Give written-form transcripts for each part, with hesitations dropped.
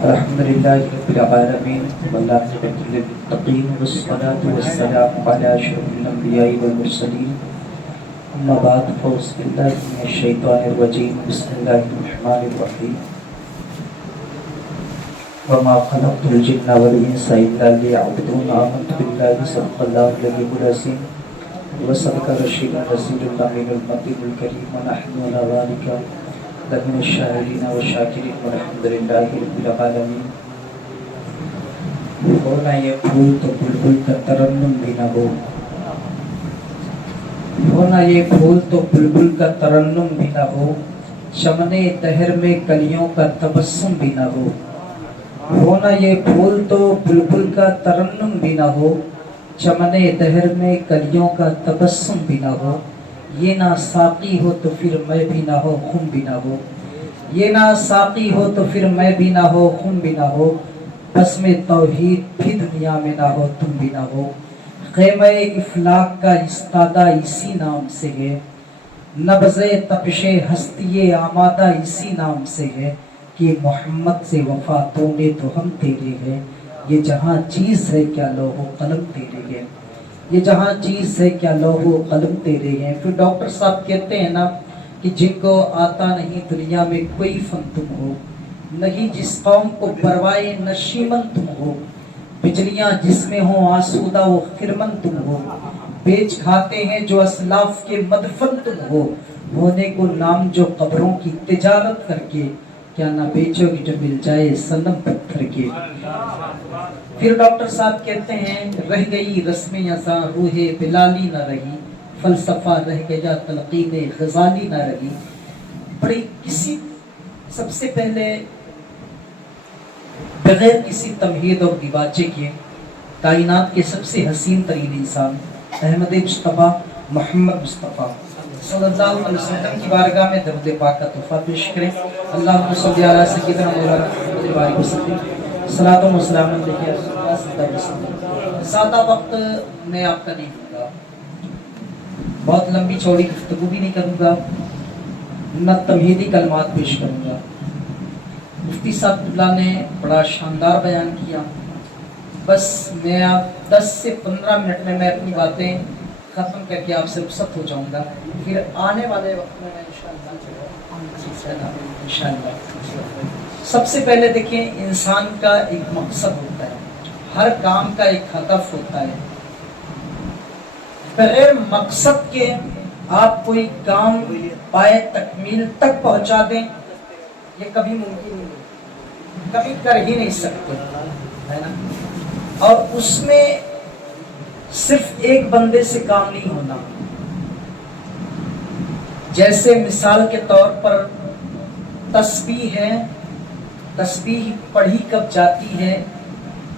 الحمد لله رب العالمين والعاقبة للمتقين والصلاة والسلام على أشرف الأنبياء والمرسلين أما بعد فأعوذ بالله من الشيطان الرجيم بسم الله الرحمن الرحيم وما خلقت الجن والإنس إلا ليعبدون آمنت بالله صدق الله العلي العظيم وصدق رسول رسول الأمين المكي الكريم ونحن على ذلك لمن الشاهدين والشاكرين والحمد لله رب العالمین۔ ہو نہ یہ پھول تو بلبل کا ترنم بھی نہ ہو، ہو نہ یہ پھول تو بلبل کا ترنم بھی نہ ہو، چمن دہر میں کلیوں کا تبسم بھی نہ ہو۔ ہو نہ یہ پھول تو بلبل کا ترنم بھی نہ ہو، چمن دہر میں کلیوں کا تبسم بھی نہ ہو۔ یہ نہ ساقی ہو تو پھر میں بھی نہ ہو، خم بھی نہ ہو۔ یہ نہ ساقی ہو تو پھر میں بھی نہ ہو، خم بھی نہ ہو۔ بسم توحید بھی دنیا میں نہ ہو، تم بھی نہ ہو۔ خیمہ افلاک کا استادہ اسی نام سے ہے، نبض تپش ہستی آمادہ اسی نام سے ہے، کہ محمد سے وفا تو نے تو ہم تیرے ہیں۔ یہ جہاں چیز ہے کیا لوح و قلم تیرے ہیں، یہ جہاں چیز ہے کیا لوح و قلم تیرے ہیں۔ پھر ڈاکٹر صاحب کہتے ہیں نا کہ جن کو آتا نہیں دنیا میں کوئی فن تم ہو، نہیں جس قوم کو پروائے نشیمن تم ہو، بجلیاں جس میں ہوں آسودہ و خرمن تم ہو، بیچ کھاتے ہیں جو اسلاف کے مدفن تم ہو، ہونے کو نام جو قبروں کی تجارت کر کے، کیا نہ بیچو گی جو مل جائے صنم پتھر کے۔ پھر ڈاکٹر صاحب کہتے ہیں رہ گئی رسم ازاں روح بلالی نہ رہی، فلسفہ رہ گیا تلقین غزالی نہ رہی۔ بڑی کسی سب سے پہلے بغیر کسی تمہید اور دیباچے کے کائنات کے سب سے حسین ترین انسان احمد مصطفیٰ محمد مصطفیٰ صلی اللہ علیہ وسلم کی بارگاہ میں درود پاک کا تحفہ پیش کریں۔ اللہم صلی علی سیدنا مولانا محمد وآلہ وسلم، صلاۃ و سلام علیہ وسلم۔ زیادہ وقت میں آپ کا نہیں دوں گا، بہت لمبی چوڑی گفتگو بھی نہیں کروں گا، نہ تمہیدی کلمات پیش کروں گا۔ مفتی صاحب اللہ نے بڑا شاندار بیان کیا، بس میں آپ 10 سے 15 منٹ میں اپنی باتیں ختم کر کے آپ سے رخصت ہو جاؤں گا، پھر آنے والے وقت میں انشاءاللہ۔ سب سے پہلے دیکھیں انسان کا ایک مقصد ہوتا ہے، ہر کام کا ایک ہدف ہوتا ہے۔ بغیر مقصد کے آپ کوئی کام پائے تکمیل تک پہنچا دیں، یہ کبھی ممکن نہیں، کبھی کر ہی نہیں سکتے، ہے نا۔ اور اس میں صرف ایک بندے سے کام نہیں ہونا۔ جیسے مثال کے طور پر تسبیح ہے، تسبیح پڑھی کب جاتی ہے؟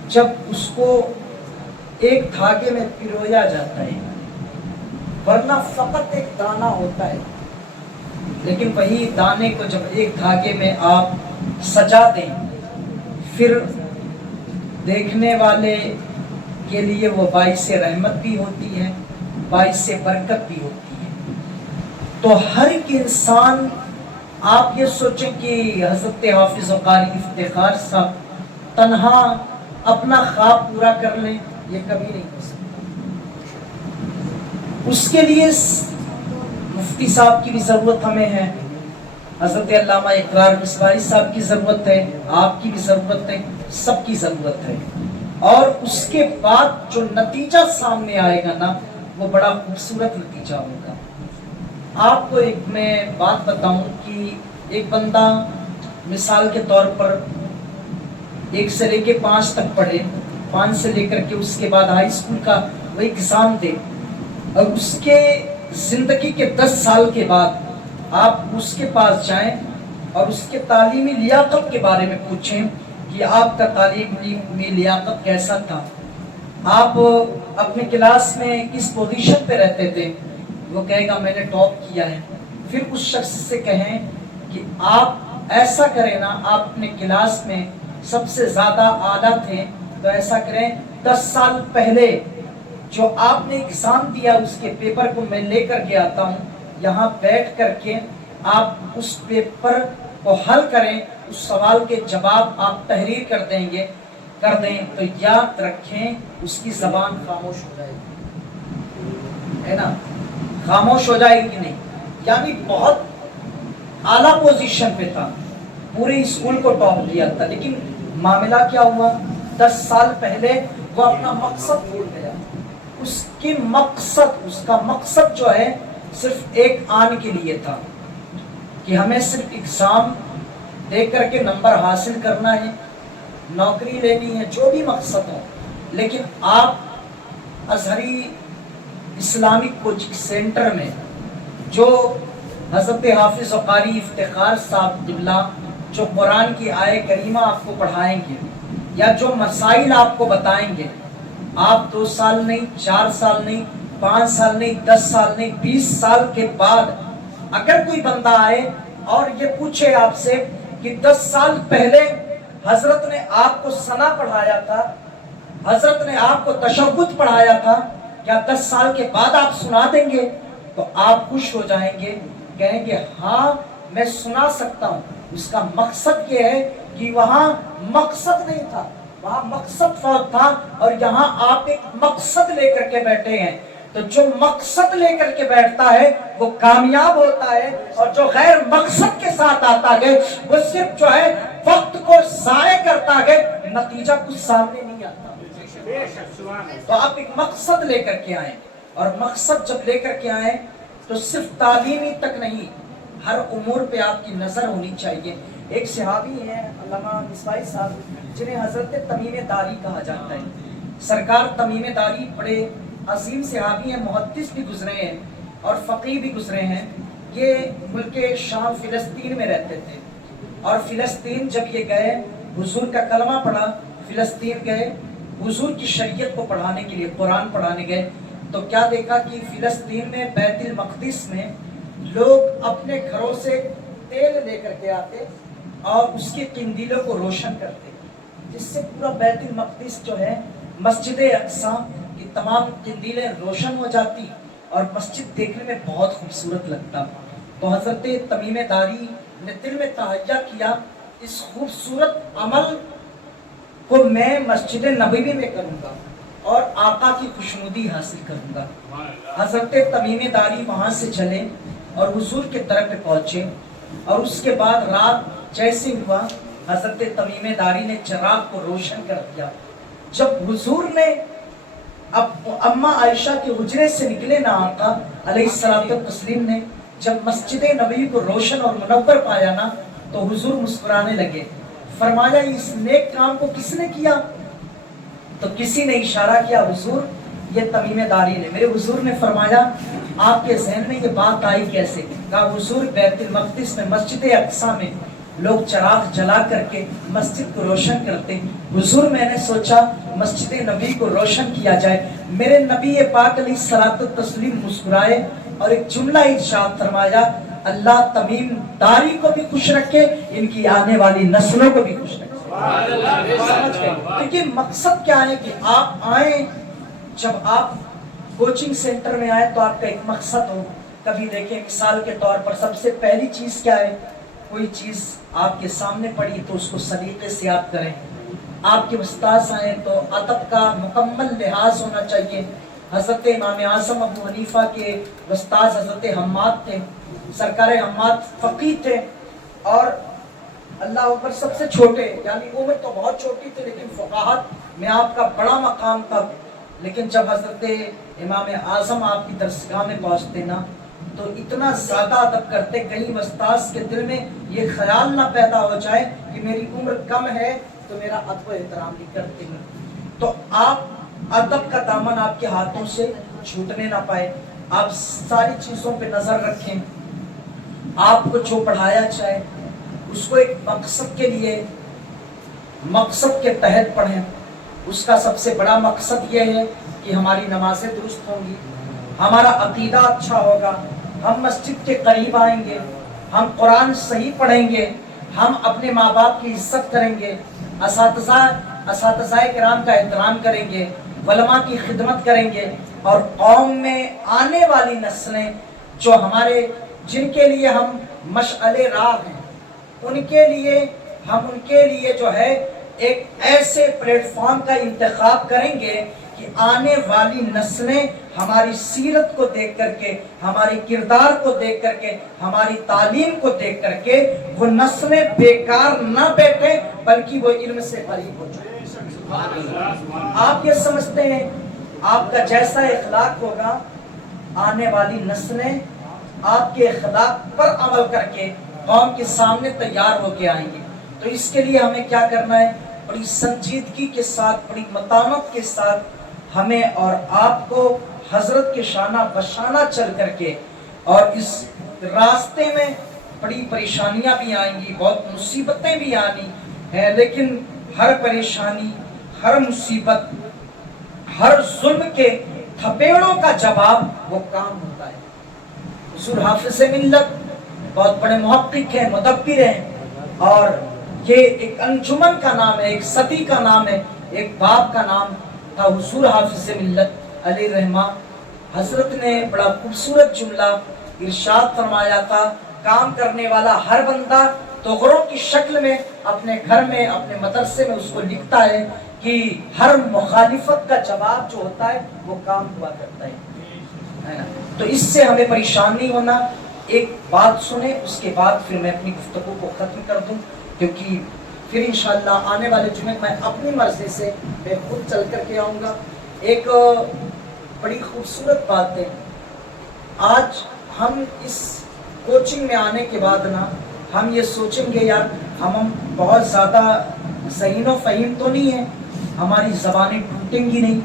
جب اس کو ایک دھاگے میں پرویا جاتا ہے، ورنہ فقط ایک دانہ ہوتا ہے، لیکن وہی دانے کو جب ایک دھاگے میں آپ سجا دیں، پھر دیکھنے والے کے لیے وہ باعث رحمت بھی ہوتی ہے، باعث برکت بھی ہوتی ہے۔ تو ہر ایک انسان، آپ یہ سوچیں کہ حضرت حافظ و قاری افتخار صاحب تنہا اپنا خواب پورا کر لیں، یہ کبھی نہیں ہو سکتا۔ اس کے لیے مفتی صاحب کی بھی ضرورت ہمیں ہے، حضرت علامہ اقرار مصباحی صاحب کی ضرورت ہے، آپ کی بھی ضرورت ہے، سب کی ضرورت ہے۔ اور اس کے بعد جو نتیجہ سامنے آئے گا نا، وہ بڑا خوبصورت نتیجہ ہوگا۔ آپ کو ایک میں بات بتاؤں کہ ایک بندہ مثال کے طور پر 1 سے لے کے 5 تک پڑھے، 5 سے لے کر کے اس کے بعد ہائی اسکول کا وہ ایگزام دے، اور اس کے زندگی کے 10 سال کے بعد آپ اس کے پاس جائیں اور اس کے تعلیمی لیاقت کے بارے میں پوچھیں کہ آپ کا تعلیمی لیاقت کیسا تھا، آپ اپنے کلاس میں کس پوزیشن پہ رہتے تھے، وہ کہے گا میں نے ٹاپ کیا ہے۔ پھر اس شخص سے کہیں کہ آپ ایسا کریں نا، آپ اپنے کلاس میں سب سے زیادہ اعلیٰ تھے، تو ایسا کریں 10 سال پہلے جو آپ نے ایگزام دیا اس کے پیپر کو میں لے کر کے آتا ہوں، یہاں بیٹھ کر کے آپ اس پیپر کو حل کریں، اس سوال کے جواب آپ تحریر کر دیں تو یاد رکھیں اس کی زبان خاموش ہو جائے گی، ہے نا، خاموش ہو جائے گی نہیں. یعنی بہت اعلیٰ پوزیشن پہ تھا، پورے اسکول کو ٹاپ کیا تھا، لیکن معاملہ کیا ہوا، 10 سال پہلے وہ اپنا مقصد بھول گیا. اس کا مقصد جو ہے صرف ایک آن کے لیے تھا کہ ہمیں صرف ایگزام دے کر کے نمبر حاصل کرنا ہے، نوکری لینی ہے، جو بھی مقصد ہو. لیکن آپ ازہری اسلامک کوچنگ سینٹر میں جو حضرت حافظ و قاری افتخار صاحب قبلہ جو قرآن کی آیے کریمہ آپ کو پڑھائیں گے یا جو مسائل آپ کو بتائیں گے، آپ 2 سال نہیں، 4 سال نہیں، 5 سال نہیں، 10 سال نہیں، 20 سال کے بعد اگر کوئی بندہ آئے اور یہ پوچھے آپ سے کہ 10 سال پہلے حضرت نے آپ کو ثنا پڑھایا تھا، حضرت نے آپ کو تشہد پڑھایا تھا، کیا 10 سال کے بعد آپ سنا دیں گے؟ تو آپ خوش ہو جائیں گے، کہیں گے ہاں میں سنا سکتا ہوں. اس کا مقصد یہ ہے کہ وہاں مقصد نہیں تھا، وہاں مقصد فوت تھا، اور یہاں آپ ایک مقصد لے کر کے بیٹھے ہیں. تو جو مقصد لے کر کے بیٹھتا ہے وہ کامیاب ہوتا ہے، اور جو غیر مقصد کے ساتھ آتا ہے وہ صرف جو ہے وقت کو ضائع کرتا ہے، نتیجہ کچھ سامنے نہیں آتا. تو آپ ایک مقصد لے کر کے آئیں، اور مقصد جب لے کر کے آئیں تو صرف تعلیمی تک نہیں، ہر امور پہ آپ کی نظر ہونی چاہیے. ایک صحابی ہیں علامہ مصباحی صاحب، جنہیں حضرت تمیم داری کہا جاتا ہے. سرکار تمیم داری بڑے عظیم صحابی ہیں، محدث بھی گزرے ہیں اور فقیہ بھی گزرے ہیں. یہ ملک شام فلسطین میں رہتے تھے، اور فلسطین جب یہ گئے، حضور کا کلمہ پڑھا، فلسطین گئے، حضور کی شریعت کو پڑھانے کے لیے قرآن پڑھانے گئے، تو کیا دیکھا کہ فلسطین میں بیت المقدس میں لوگ اپنے گھروں سے تیل لے کر کے آتے اور اس کی قندیلوں کو روشن کرتے، جس سے پورا بیت المقدس جو ہے، مسجد اقصیٰ کی تمام قندیلیں روشن ہو جاتی اور مسجد دیکھنے میں بہت خوبصورت لگتا. تو حضرت تمیم داری نے دل میں تہیہ کیا اس خوبصورت عمل کو میں مسجد نبوی میں کروں گا اور آقا کی خوشنودی حاصل کروں گا. حضرت تمیم داری وہاں سے چلے اور حضور کے در پہ پہنچے، اور اس کے بعد رات جیسے ہوا حضرت تمیم داری نے چراغ کو روشن کر دیا. جب حضور نے اماں عائشہ کے حجرے سے نکلے نا آقا علیہ الصلوۃ والتسلیم نے، جب مسجد نبوی کو روشن اور منور پایا نا، تو حضور مسکرانے لگے. فرمایا اس نیک کام کو کس نے کیا؟ تو کسی نے اشارہ کیا، حضور یہ تمیم داری نے. میرے حضور نے فرمایا آپ کے ذہن میں یہ بات آئی کیسے؟ کہا حضور بیت المقدس میں مسجد اقصیٰ میں لوگ چراغ جلا کر کے مسجد کو روشن کرتے، حضور میں نے سوچا مسجد نبی کو روشن کیا جائے. میرے نبی پاک علیہ الصلوۃ والتسلیم مسکرائے اور ایک جملہ ارشاد فرمایا، اللہ تمیم داری کو بھی خوش رکھے، ان کی آنے والی نسلوں کو بھی خوش رکھے. سمجھ گئے؟ کیونکہ مقصد کیا ہے کہ آپ آئیں، جب آپ کوچنگ سینٹر میں آئے تو آپ کا ایک مقصد ہو. کبھی دیکھیں مثال کے طور پر سب سے پہلی چیز کیا ہے، کوئی چیز آپ کے سامنے پڑی تو اس کو سلیقے سے آپ کریں. آپ کے استاذ آئیں تو ادب کا مکمل لحاظ ہونا چاہیے. حضرت امام اعظم ابو حنیفہ کے استاذ حضرت حماد تھے، سرکار حماد فقیہ تھے، اور اللہ اکبر سب سے چھوٹے، یعنی عمر تو بہت چھوٹی تھی لیکن فقاہت میں آپ کا بڑا مقام تھا. لیکن جب حضرت امام اعظم آپ کی درسگاہ میں پہنچتے نا تو اتنا زیادہ ادب کرتے، کہیں استاذ کے دل میں یہ خیال نہ پیدا ہو جائے کہ میری عمر کم ہے تو میرا ادب و احترام نہیں کرتے ہیں. تو آپ ادب کا دامن آپ کے ہاتھوں سے چھوٹنے نہ پائے. آپ ساری چیزوں پہ نظر رکھیں. آپ کو جو پڑھایا جائے اس کو ایک مقصد کے لیے، مقصد کے تحت پڑھیں. اس کا سب سے بڑا مقصد یہ ہے کہ ہماری نمازیں درست ہوں گی، ہمارا عقیدہ اچھا ہوگا، ہم مسجد کے قریب آئیں گے، ہم قرآن صحیح پڑھیں گے، ہم اپنے ماں باپ کی عزت کریں گے، اساتذہ کرام کا احترام کریں گے، علماء کی خدمت کریں گے، اور قوم میں آنے والی نسلیں جو ہمارے، جن کے لیے ہم مشعل راہ ہیں، ان کے لیے ہم ان کے لیے جو ہے ایک ایسے پلیٹ فارم کا انتخاب کریں گے کہ آنے والی نسلیں ہماری سیرت کو دیکھ کر کے، ہماری کردار کو دیکھ کر کے، ہماری تعلیم کو دیکھ کر کے وہ نسلیں بیکار نہ بیٹھے بلکہ وہ علم سے قریب ہو جائیں۔ آپ یہ سمجھتے ہیں آپ کا جیسا اخلاق ہوگا آنے والی نسلیں آپ کے اخلاق پر عمل کر کے قوم کے سامنے تیار ہو کے آئیں گے۔ تو اس کے لیے ہمیں کیا کرنا ہے؟ بڑی سنجیدگی کے ساتھ، بڑی متانت کے ساتھ ہمیں اور آپ کو حضرت کے شانہ بشانہ چل کر کے، اور اس راستے میں بڑی پریشانیاں بھی آئیں گی، بہت مصیبتیں بھی آنی ہیں، لیکن ہر پریشانی، ہر مصیبت، ہر ظلم کے تھپیڑوں کا جواب وہ کام ہوتا ہے۔ حضور حافظ ملت بہت بڑے محقق ہیں، مدبر ہیں، اور یہ ایک انجمن کا نام ہے، ایک صدی کا نام ہے، ایک باپ کا نام تھا حضور حافظ ملت علیہ الرحمہ۔ حضرت نے بڑا خوبصورت جملہ ارشاد فرمایا تھا، کام کرنے والا ہر بندہ توغروں کی شکل میں اپنے گھر میں، اپنے مدرسے میں اس کو لکھتا ہے کہ ہر مخالفت کا جواب جو ہوتا ہے وہ کام ہوا کرتا ہے نا؟ تو اس سے ہمیں پریشان نہیں ہونا۔ ایک بات سنیں، اس کے بعد پھر میں اپنی گفتگو کو ختم کر دوں، کیونکہ پھر انشاءاللہ آنے والے جمعے میں اپنی مرضی سے میں خود چل کر کے آؤں گا۔ ایک بڑی خوبصورت بات ہے، آج ہم اس کوچنگ میں آنے کے بعد نا ہم یہ سوچیں گے یار ہم بہت زیادہ ذہین و فہیم تو نہیں ہیں، ہماری زبانیں ٹوٹیں گی نہیں،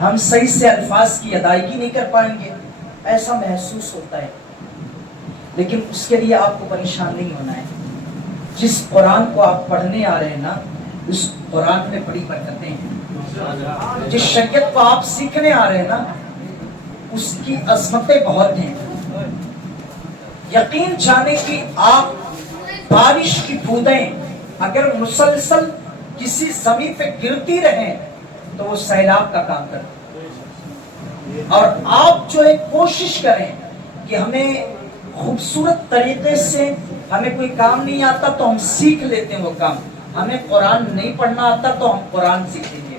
ہم صحیح سے الفاظ کی ادائیگی نہیں کر پائیں گے، ایسا محسوس ہوتا ہے۔ لیکن اس کے لیے آپ کو پریشان نہیں ہونا ہے۔ جس قرآن کو آپ پڑھنے آ رہے ہیں نا، اس قرآن میں بڑی برکتیں ہیں۔ جس شریعت کو آپ سیکھنے آ رہے ہیں نا، اس کی عظمتیں بہت ہیں۔ یقین جانے کہ آپ بارش کی بوندیں اگر مسلسل کسی زمین پہ گرتی رہیں تو وہ سیلاب کا کام کرتے ہیں، اور آپ جو ہے کوشش کریں کہ ہمیں خوبصورت طریقے سے، ہمیں کوئی کام نہیں آتا تو ہم سیکھ لیتے ہیں وہ کام، ہمیں قرآن نہیں پڑھنا آتا تو ہم قرآن سیکھیں گے،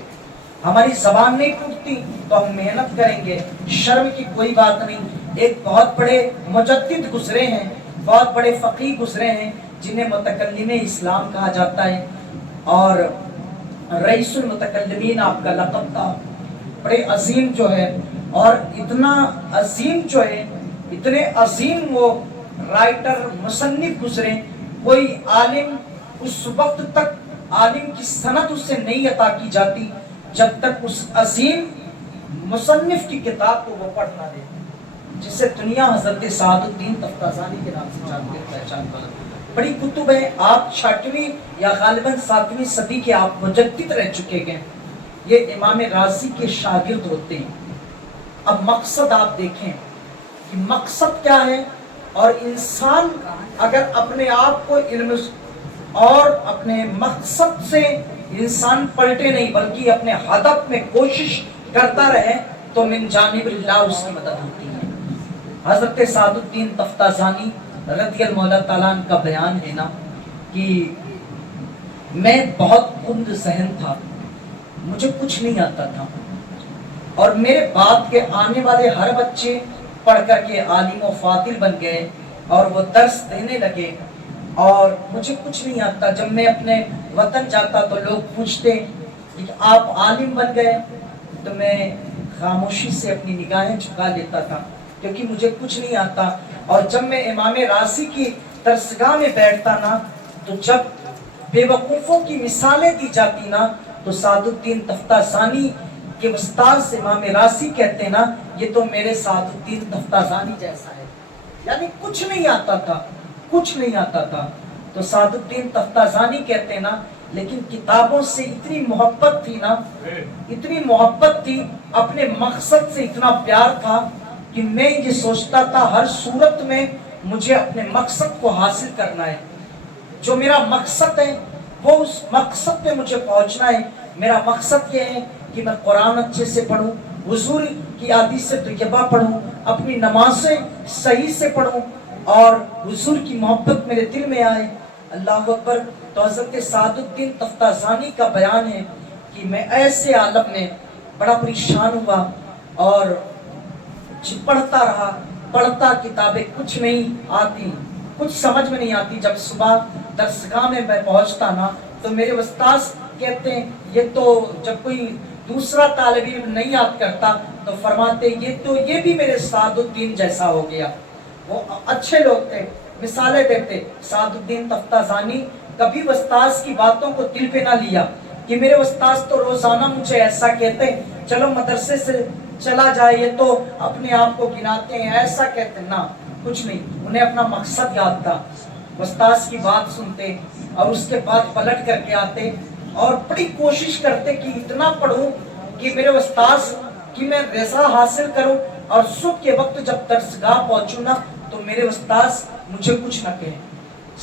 ہماری زبان نہیں ٹوٹتی تو ہم محنت کریں گے، شرم کی کوئی بات نہیں۔ ایک بہت بڑے مجدد گزرے ہیں، بہت بڑے فقیہ گزرے ہیں جنہیں متکلم اسلام کہا جاتا ہے، اور رئیس المتکلمین آپ کا لقب تھا، بڑے عظیم جو ہے، اور اتنا عظیم جو ہے، اتنے عظیم وہ رائٹر مصنف گزرے، کوئی عالم اس وقت تک عالم کی سند اس سے نہیں عطا کی جاتی جب تک اس عظیم مصنف کی کتاب کو وہ پڑھ نہ دے، جسے دنیا حضرت سعد الدین تفتازانی کے نام سے جانتے پہچان پاتی۔ بڑی کتب ہیں، آپ 6ویں یا غالباً 7ویں صدی کے آپ مجدد رہ چکے گئے، یہ امام رازی کے شاگرد ہوتے ہیں۔ اب مقصد آپ دیکھیں کہ مقصد کیا ہے، اور انسان اگر اپنے آپ کو علم اور اپنے مقصد سے انسان پلٹے نہیں بلکہ اپنے ہدف میں کوشش کرتا رہے تو من جانب اللہ اس کی مدد ہوتی ہے۔ حضرت سعد الدین تفتازانی رضی اللہ تعالیٰ عنہ کا بیان ہے نا کہ میں بہت کند ذہن تھا، مجھے کچھ نہیں آتا تھا، اور میرے بعد کے آنے والے ہر بچے پڑھ کر کے عالم و فاضل بن گئے اور وہ درس دینے لگے، اور مجھے کچھ نہیں آتا۔ جب میں اپنے وطن جاتا تو لوگ پوچھتے کہ آپ عالم بن گئے، تو میں خاموشی سے اپنی نگاہیں جھکا لیتا تھا کیونکہ مجھے کچھ نہیں آتا۔ اور جب میں امام رازی کی درسگاہ میں بیٹھتا نا، تو جب بے وقوفوں کی مثالیں دی جاتی نا، تو سعد الدین تفتازانی کے استاد امام رازی کہتے نا یہ تو میرے سعد الدین تفتازانی جیسا ہے، یعنی کچھ نہیں آتا تھا، کچھ نہیں آتا تھا۔ تو سعد الدین تفتازانی کہتے نا لیکن کتابوں سے اتنی محبت تھی نا، اتنی محبت تھی، اپنے مقصد سے اتنا پیار تھا کہ میں یہ سوچتا تھا ہر صورت میں مجھے اپنے مقصد کو حاصل کرنا ہے، جو میرا مقصد ہے وہ اس مقصد پہ مجھے پہنچنا ہے۔ میرا مقصد یہ ہے کہ میں قرآن اچھے سے پڑھوں، حضور کی حدیث سے طیبہ پڑھوں، اپنی نمازیں صحیح سے پڑھوں، اور حضور کی محبت میرے دل میں آئے۔ اللہ اکبر۔ تو حضرت سعد الدین تفتازانی کا بیان ہے کہ میں ایسے عالم میں بڑا پریشان ہوا اور پڑھتا رہا، پڑھتا، کتابیں کچھ نہیں آتی، کچھ سمجھ میں نہیں آتی۔ جب صبح درسگاہ میں پہنچتا نا تو میرے استاذ کہتے ہیں یہ تو جب کوئی دوسرا طالب علم نہیں یاد کرتا تو فرماتے یہ بھی میرے سعد الدین جیسا ہو گیا۔ وہ اچھے لوگ تھے، مثالیں دیتے۔ سعد الدین تفتازانی کبھی استاذ کی باتوں کو دل پہ نہ لیا کہ میرے استاذ تو روزانہ مجھے ایسا کہتے ہیں، چلو مدرسے سے چلا جائے یہ تو اپنے آپ کو گناتے ہیں، ایسا کہتے ہیں۔ نہ، کچھ نہیں، انہیں اپنا مقصد یاد تھا۔ استاذ کی بات سنتے اور اس کے بعد پلٹ کر کے آتے اور بڑی کوشش کرتے کہ اتنا پڑھوں کہ میرے استاذ کی میں رضا حاصل کروں، اور صبح کے وقت جب درسگاہ پہنچوں نا تو میرے استاذ مجھے کچھ نہ کہیں۔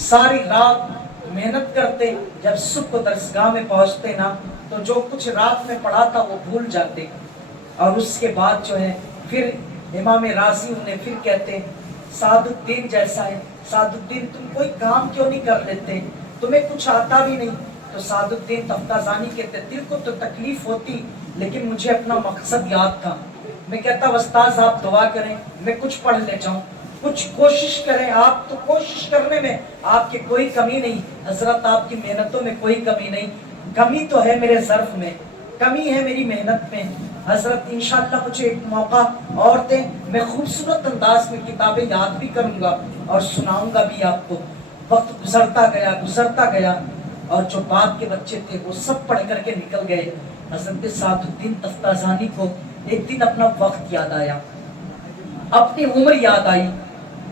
ساری رات محنت کرتے، جب صبح کو درسگاہ میں پہنچتے نا تو جو کچھ رات میں پڑھا تھا وہ بھول جاتے، اور اس کے بعد جو ہے پھر امام رازی انہیں پھر کہتے سعد الدین جیسا ہے، سعد الدین تم کوئی کام کیوں نہیں کر لیتے، تمہیں کچھ آتا بھی نہیں۔ تو سعد الدین تفتازانی کہتے دل کو تو تکلیف ہوتی لیکن مجھے اپنا مقصد یاد تھا۔ میں کہتا استاذ آپ دعا کریں میں کچھ پڑھ لے جاؤں، کچھ کوشش کریں، آپ تو کوشش کرنے میں آپ کی کوئی کمی نہیں حضرت، آپ کی محنتوں میں کوئی کمی نہیں، کمی تو ہے میرے ظرف میں، کمی ہے میری محنت میں حضرت۔ انشاءاللہ مجھے ایک موقع اور دیں، میں خوبصورت انداز میں کتابیں یاد بھی کروں گا اور سناؤں گا بھی آپ کو۔ وقت گزرتا گیا اور جو باپ کے بچے تھے وہ سب پڑھ کر کے نکل گئے۔ حضرت سعد الدین تفتازانی کو ایک دن اپنا وقت یاد آیا، اپنی عمر یاد آئی۔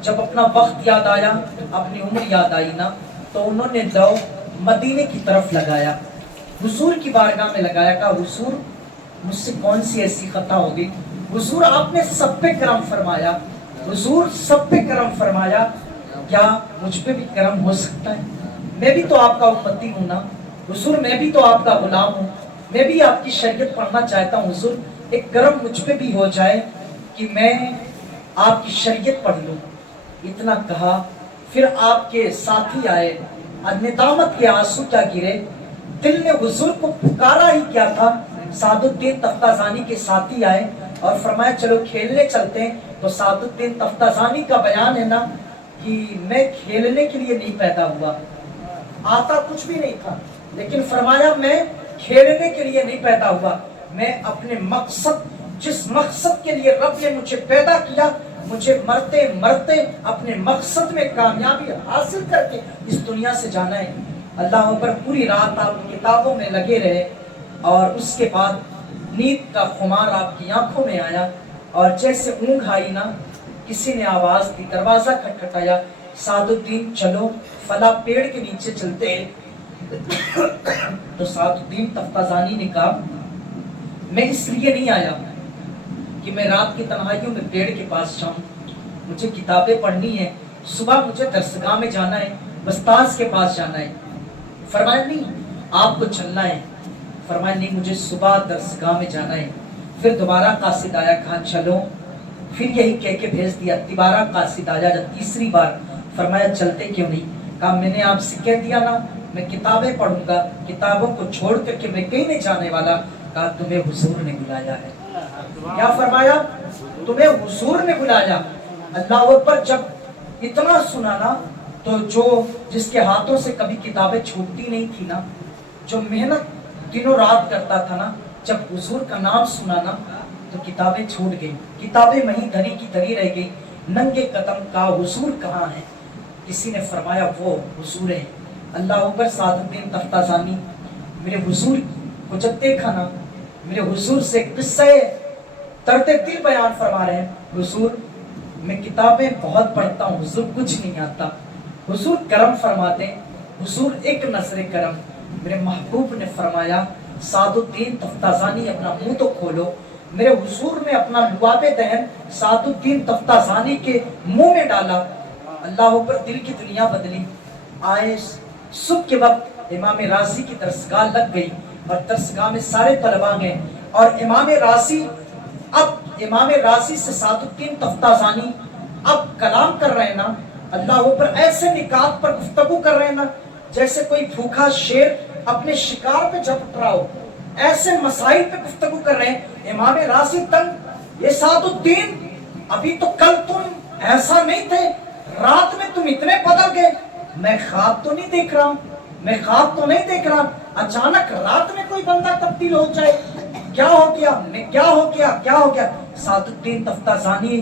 جب اپنا وقت یاد آیا، اپنی عمر یاد آئی نا تو انہوں نے لو مدینے کی طرف لگایا، حضور کی بارگاہ میں لگایا، کہا حضور مجھ سے کون سی ایسی خطا ہوگی، حضور آپ نے سب پہ کرم فرمایا، حضور سب پہ کرم فرمایا، کیا مجھ پہ بھی کرم ہو سکتا ہے؟ میں بھی تو آپ کا امتی ہوں نا حضور، میں بھی تو آپ کا غلام ہوں، میں بھی آپ کی شریعت پڑھنا چاہتا ہوں حضور، ایک کرم مجھ پہ بھی ہو جائے کہ میں آپ کی شریعت پڑھ لوں۔ اتنا کہا، پھر آپ کے ساتھی آئے، ندامت کے آنسو کیا گرے، دل نے حضور کو پکارا ہی کیا تھا۔ سعد الدین تفتازانی کے ساتھی آئے اور فرمایا چلو کھیلنے چلتے ہیں۔ تو سعد الدین تفتازانی کا بیان ہے نا کہ میں کھیلنے کے لیے نہیں پیدا ہوا، آتا کچھ بھی نہیں تھا، لیکن فرمایا میں کھیلنے کے لیے نہیں پیدا ہوا، میں اپنے مقصد، جس مقصد کے لیے رب نے مجھے پیدا کیا، مجھے مرتے مرتے اپنے مقصد میں کامیابی حاصل کر کے اس دنیا سے جانا ہے۔ اللہ اکبر۔ پوری رات آپ کتابوں میں لگے رہے اور اس کے بعد نیند کا خمار آپ کی آنکھوں میں آیا اور جیسے اونگ آئی نا کسی نے آواز دی، دروازہ کھٹکھٹایا، سعد الدین چلو فلاں پیڑ کے نیچے چلتے ہیں۔ تو سعد الدین تفتازانی نے کہا میں اس لیے نہیں آیا کہ میں رات کی تنہائیوں میں پیڑ کے پاس جاؤں، مجھے کتابیں پڑھنی ہے، صبح مجھے درسگاہ میں جانا ہے، استاذ کے پاس جانا ہے۔ فرمایا نہیں آپ کو چلنا ہے، فرمایا نہیں مجھے صبح درسگاہ میں جانا ہے۔ پھر دوبارہ قاصد آیا، کہا چلو، پھر یہی کہہ کے بھیج دیا۔ دوبارہ قاصد آیا جب تیسری بار، فرمایا چلتے کیوں نہیں؟ کہا میں نے آپ سے کہہ دیا نا میں کتابیں پڑھوں گا، کتابوں کو چھوڑ کر کے میں کہیں نہیں جانے والا۔ کہا تمہیں حضور نے بلایا ہے۔ کیا فرمایا؟ تمہیں حضور نے بلایا۔ اللہ اکبر۔ جب اتنا سنا نا تو جس کے ہاتھوں سے کبھی کتابیں چھوٹتی نہیں تھی نا، جو محنت دنوں رات کرتا تھا نا، جب حضور کا نام سنا نا تو کتابیں چھوٹ گئی، کتابیں وہیں دھری کی دھری رہ گئی۔ ننگے قدم کا حضور کہاں ہے؟ کسی نے فرمایا وہ حضور ہے۔ اللہ اکبر۔ سعد الدین تفتازانی میرے حضور کو جب دیکھا نا، میرے حضور سے قصہ درد دل بیان فرما رہے ہیں، حضور میں کتابیں بہت پڑھتا ہوں حضور کچھ نہیں آتا، حضور کرم فرماتے ہیں، حضور ایک نظر کرم۔ میرے محبوب نے فرمایا سعد الدین تفتازانی اپنا منہ تو کھولو۔ میرے حضور نے اپنا لعاب دہن سعد الدین تفتازانی کے منہ میں ڈالا۔ اللہ اوپر دل کی دنیا بدلی۔ آئے صبح کے وقت امام رازی کی درسگاہ لگ گئی اور درسگاہ میں سارے طلباء گئے اور امام رازی سے سعد الدین تفتازانی اب کلام کر رہے ہیں نا، اللہ اوپر ایسے نکات پر گفتگو کر رہے ہیں نا جیسے کوئی بھوکا شیر اپنے شکار پہ جھپٹ رہا ہو، ایسے مسائل پہ گفتگو کر رہے ہیں۔ امام رازی تنگ، یہ سعد الدین ابھی تو کل تم ایسا نہیں تھے، رات میں تم اتنے بدل گئے، میں خواب تو نہیں دیکھ رہا ہوں، میں خواب تو نہیں دیکھ رہا، اچانک رات میں کوئی بندہ تبدیل ہو جائے، کیا ہو گیا، میں کیا ہو گیا، کیا ہو گیا؟ سعد الدین تفتازانی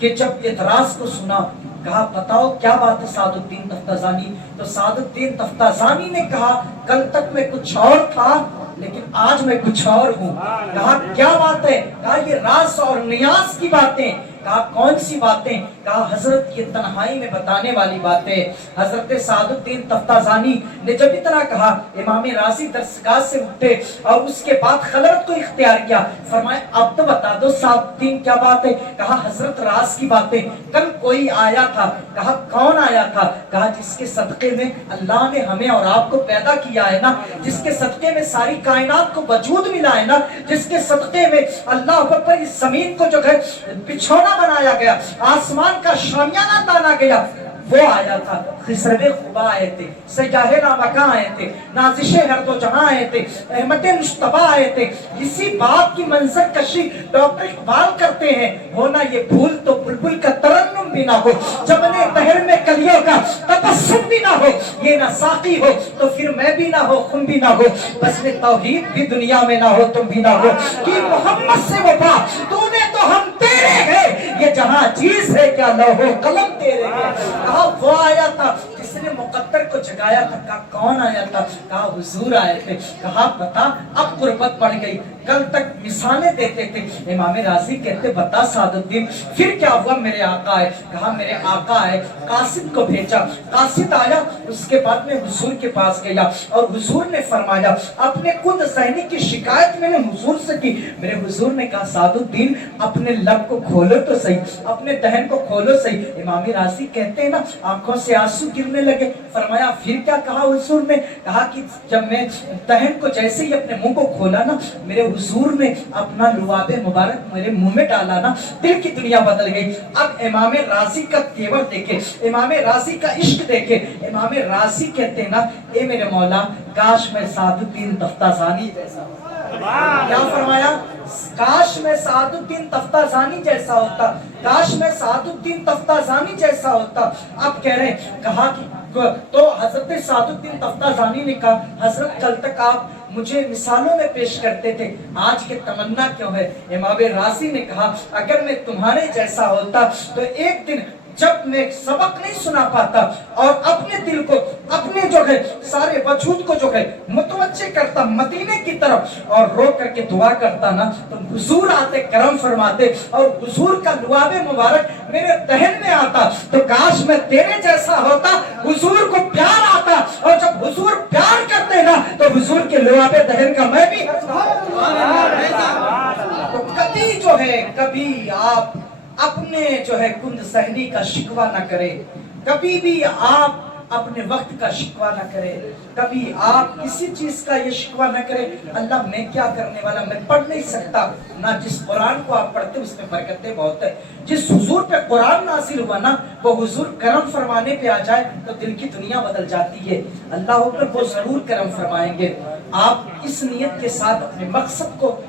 کہ جب اعتراض کو سنا، کہا بتاؤ کیا بات ہے سعد الدین تفتازانی؟ تو سعد الدین تفتازانی نے کہا کل تک میں کچھ اور تھا لیکن آج میں کچھ اور ہوں۔ کہا کیا بات ہے؟ کہا یہ راز اور نیاز کی باتیں۔ کہا کون سی باتیں؟ کہا حضرت یہ تنہائی میں بتانے والی باتیں۔ حضرت سعد الدین تفتازانی نے جب اتنا کہا، امام رازی درسگاہ سے اٹھے اور اس کے بعد خلوت کو اختیار کیا، فرمائے اب تو بتا دو سعد الدین کیا بات ہے؟ کہا حضرت راز کی باتیں، کل کوئی آیا تھا۔ کہا کون آیا تھا؟ کہا جس کے صدقے میں اللہ نے ہمیں اور آپ کو پیدا کیا ہے نا، جس کے صدقے میں ساری کائنات کو وجود ملا ہے نا، جس کے صدقے میں اللہ اکبر اس زمین کو جو ہے بچھونا بنایا گیا، آسمان کا شامیانہ تانا گیا، وہ آیا تھا۔ خسرو خبا آئے تھے، سیاہ لامکاں آئے تھے، نازش ہر دو جہاں آئے تھے، احمد مشتبہ آئے تھے۔ اسی بات کی منظر کشی ڈاکٹر اقبال کرتے ہیں، ہونا یہ پھول تو بلبل کا ترنم بھی نہ ہو، چمن دہر میں کلیوں کا تبسم بھی نہ ہو، یہ نہ ساقی ہو تو پھر میں بھی نہ ہو، خم بھی نہ ہو، بس میں توحید بھی دنیا میں نہ ہو، تم بھی نہ ہو، کہ محمد سے وفا تو نے تو ہم تیرے ہیں، یہ جہاں چیز ہے کیا لوح و قلم تیرے ہیں۔ کہا وہ آیا تھا جس نے مقدر کو جگایا تھا۔ کہا کون آیا تھا؟ کہا حضور آئے تھے۔ کہا بتا، اب قربت بڑھ گئی، کل تک مثالیں دیتے تھے۔ امام رازی کہتے بتا سعد الدین پھر کیا ہوا؟ میرے آقا آئے۔ کہا میرے آقا آئے، قاصد کو بھیجا، قاصد آیا، اس کے بعد میں حضور کے پاس گیا اور حضور نے فرمایا، اپنے خود ذہنی کی شکایت میں نے حضور سے کی۔ میرے حضور نے کہا سعد الدین اپنے لب کو کھولو تو صحیح، اپنے دہن کو کھولو صحیح۔ امام رازی کہتے ہیں نا آنکھوں سے آنسو گرنے لگے۔ فرمایا پھر کیا کہا حضور نے؟ کہا کہ جب میں دہن کو جیسے ہی اپنے منہ کو کھولا نا، میرے حضور نے اپنا لعاب مبارک میرے منہ میں ڈالا نا، دل کی دنیا بدل گئی۔ اب امام رازی کا تیور دیکھے، امام رازی کا عشق دیکھے۔ امام رازی کہتے ہیں نا اے میرے مولا کاش میں سعد الدین تفتازانی جیسا ہوتا۔ کیا فرمایا؟ کاش میں سعد الدین تفتازانی جیسا ہوتا، کاش میں سعد الدین تفتازانی جیسا ہوتا۔ اب کہہ رہے ہیں، کہا کہ تو حضرت سعد الدین تفتازانی نے کہا حضرت کل تک آپ مجھے مثالوں میں پیش کرتے تھے، آج کے تمنا کیوں ہے؟ امام رازی نے کہا اگر میں تمہارے جیسا ہوتا تو ایک دن جب میں سبق نہیں سنا پاتا اور اپنے دل کو اپنے جو ہے سارے وجود کو جو ہے متوجہ کرتا مدینے کی طرف اور رو کر کے دعا کرتا نا، تو حضور آتے کرم فرماتے اور حضور کا لعاب مبارک میرے دہن میں آتا، تو کاش میں تیرے جیسا ہوتا۔ حضور کو پیار آتا اور جب حضور پیار کرتے نا تو حضور کے لعاب دہن کا میں بھی تو کبھی جو ہے کبھی آپ اپنے جو ہے کند سہنی کا شکوہ نہ کرے، کبھی بھی آپ اپنے وقت کا شکوہ نہ کرے، کبھی آپ کسی چیز کا یہ شکوہ نہ کرے اللہ میں کیا کرنے والا، میں پڑھ نہیں سکتا نہ۔ جس قرآن کو آپ پڑھتے اس میں برکتیں بہت ہے۔ جس حضور پہ قرآن نازل ہوا نا وہ حضور کرم فرمانے پہ آ جائے تو دل کی دنیا بدل جاتی ہے۔ اللہ اکبر وہ ضرور کرم فرمائیں گے۔ آپ اس نیت کے ساتھ اپنے مقصد کو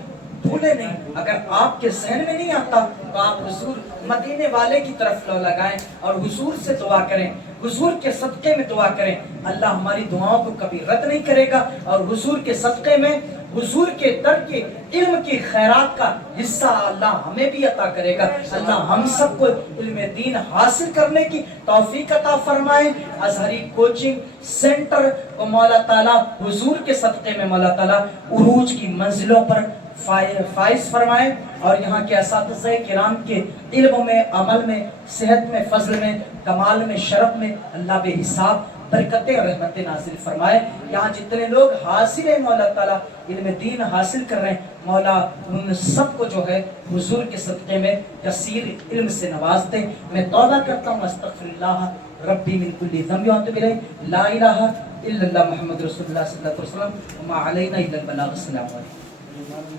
بھولے نہیں، اگر آپ کے ذہن میں نہیں آتا تو آپ حضور مدینے والے کی طرف لو لگائیں اور حضور سے دعا کریں، حضور کے صدقے میں دعا کریں۔ اللہ ہماری دعاؤں کو کبھی رد نہیں کرے گا اور حضور کے صدقے میں حضور کے در کے علم کی خیرات کا حصہ اللہ ہمیں بھی عطا کرے گا۔ اللہ ہم سب کو علم دین حاصل کرنے کی توفیق عطا فرمائے۔ ازہری کوچنگ سینٹر کو مولا تعالیٰ حضور کے صدقے میں مولا تعالیٰ عروج کی منزلوں پر فائز فرمائے اور یہاں کے اساتذہ کرام کے علم میں، عمل میں، صحت میں، فضل میں، کمال میں، شرف میں اللہ بے حساب برکتیں اور رحمتیں نازل فرمائے۔ یہاں جتنے لوگ حاصل ہیں مولا تعالیٰ علم دین حاصل کر رہے ہیں، مولا ان سب کو جو ہے حضور کے صدقے میں کثیر علم سے نواز دے۔ میں توبہ کرتا ہوں، استغفر اللہ ربی من کل ذنب واتوب الیہ، لا الہ الا اللہ محمد رسول اللہ صلی اللہ علیہ وسلم، وما علینا الا البلاغ۔ السلام علیکم۔